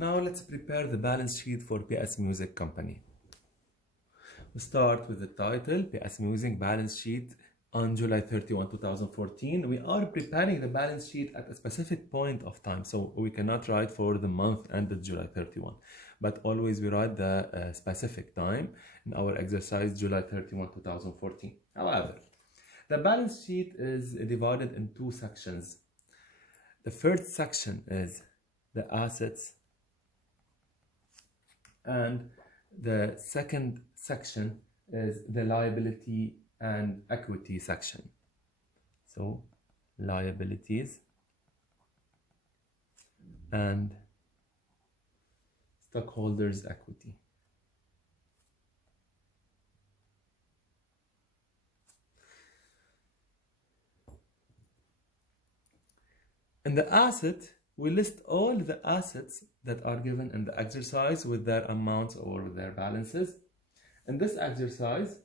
Now let's prepare the balance sheet for PS Music Company. We start with the title, PS Music Balance Sheet on July 31, 2014. We are preparing the balance sheet at a specific point of time, so we cannot write for the month ended July 31, but always we write the specific time in our exercise July 31, 2014. However, the balance sheet is divided in two sections. The first section is the assets, and the second section is the liability and equity section. So liabilities and stockholders' equity. In the asset, we list all the assets that are given in the exercise with their amounts or their balances. In this exercise,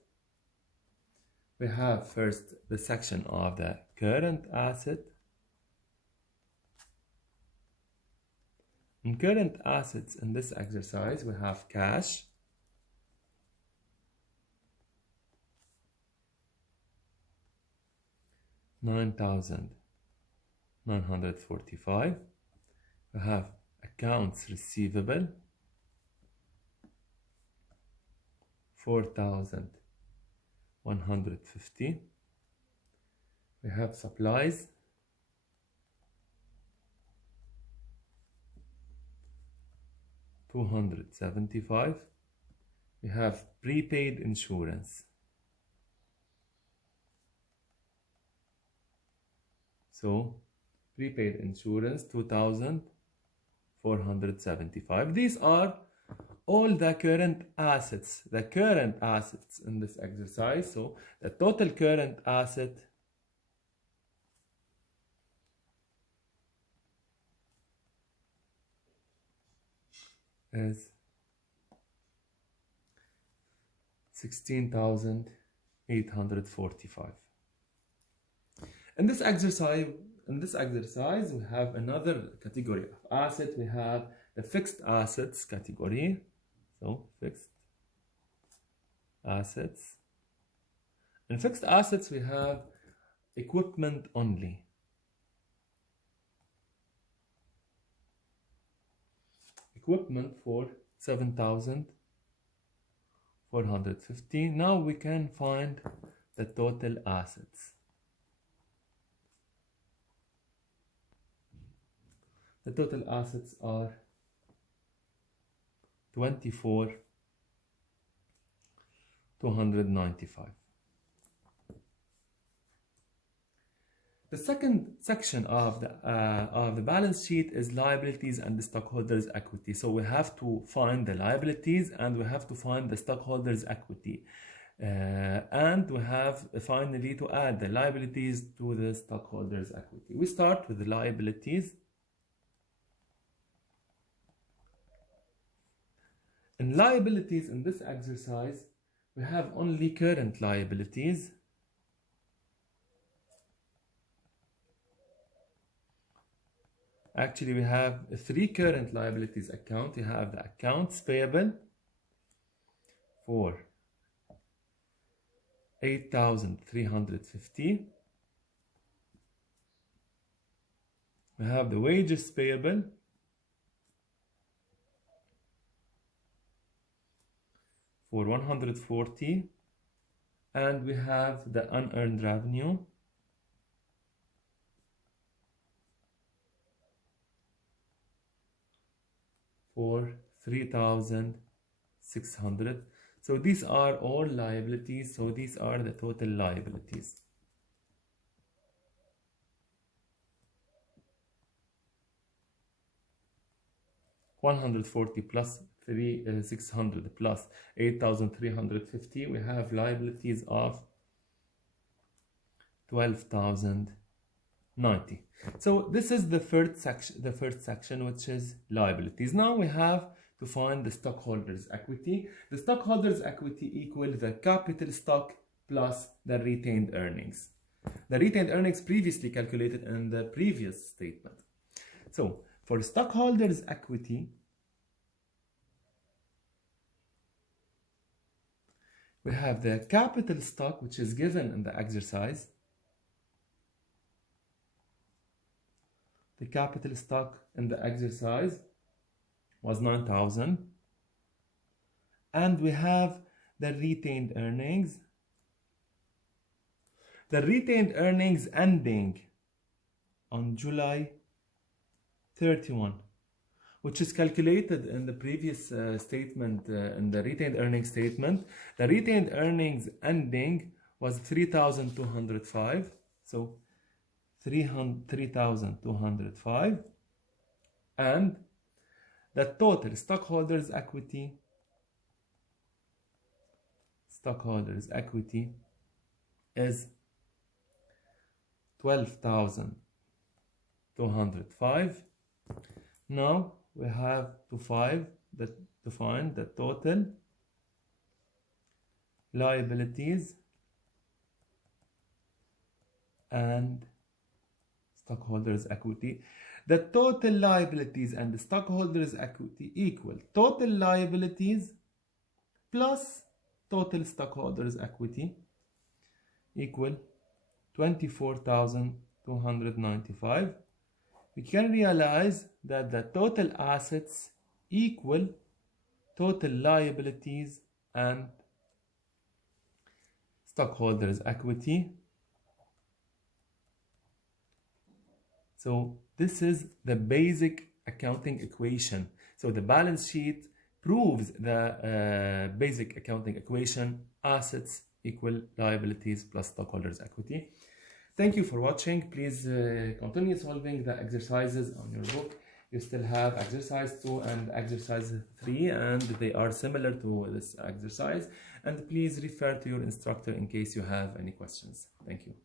we have first the section of the current asset. In current assets in this exercise, we have cash, $9,945. We have accounts receivable, 4,150. We have supplies, 275. We have prepaid insurance, so prepaid insurance 2,475. These are all the current assets in this exercise. So the total current asset is 16,845. In this exercise, we have another category of asset. We have the fixed assets category. So fixed assets. In fixed assets, we have equipment only. Equipment for 7,450. Now we can find the total assets. The total assets are 24,295. The second section of the balance sheet is liabilities and the stockholders' equity. So we have to find the liabilities and we have to find the stockholders' equity. And we have finally to add the liabilities to the stockholders' equity. We start with the liabilities. In liabilities in this exercise, we have only current liabilities. Actually, we have three current liabilities account. We have the accounts payable for 8,350. We have the wages payable for 140, and we have the unearned revenue for 3,600. So these are all liabilities. So these are the total liabilities. $140 plus 600 plus 8,350. We have liabilities of 12,090. So this is the first section, which is liabilities. Now we have to find the stockholders' equity. The stockholders' equity equal the capital stock plus the retained earnings. The retained earnings previously calculated in the previous statement. So for stockholders' equity, We have the capital stock, which is given in the exercise. The capital stock in the exercise was 9,000. And we have the retained earnings. The retained earnings ending on July 31, which is calculated in the previous statement, in the retained earnings statement. The retained earnings ending was 3,205. So 3,205. And the total stockholders' equity is 12,205. Now we have to find the total liabilities and stockholders' equity. The total liabilities and the stockholders' equity equal total liabilities plus total stockholders' equity equal 24,295. We can realize that the total assets equal total liabilities and stockholders' equity. So this is the basic accounting equation. So the balance sheet proves the basic accounting equation: assets equal liabilities plus stockholders' equity. Thank you for watching. Please continue solving the exercises on your book. You still have exercise 2 and exercise 3, and they are similar to this exercise. And please refer to your instructor in case you have any questions. Thank you.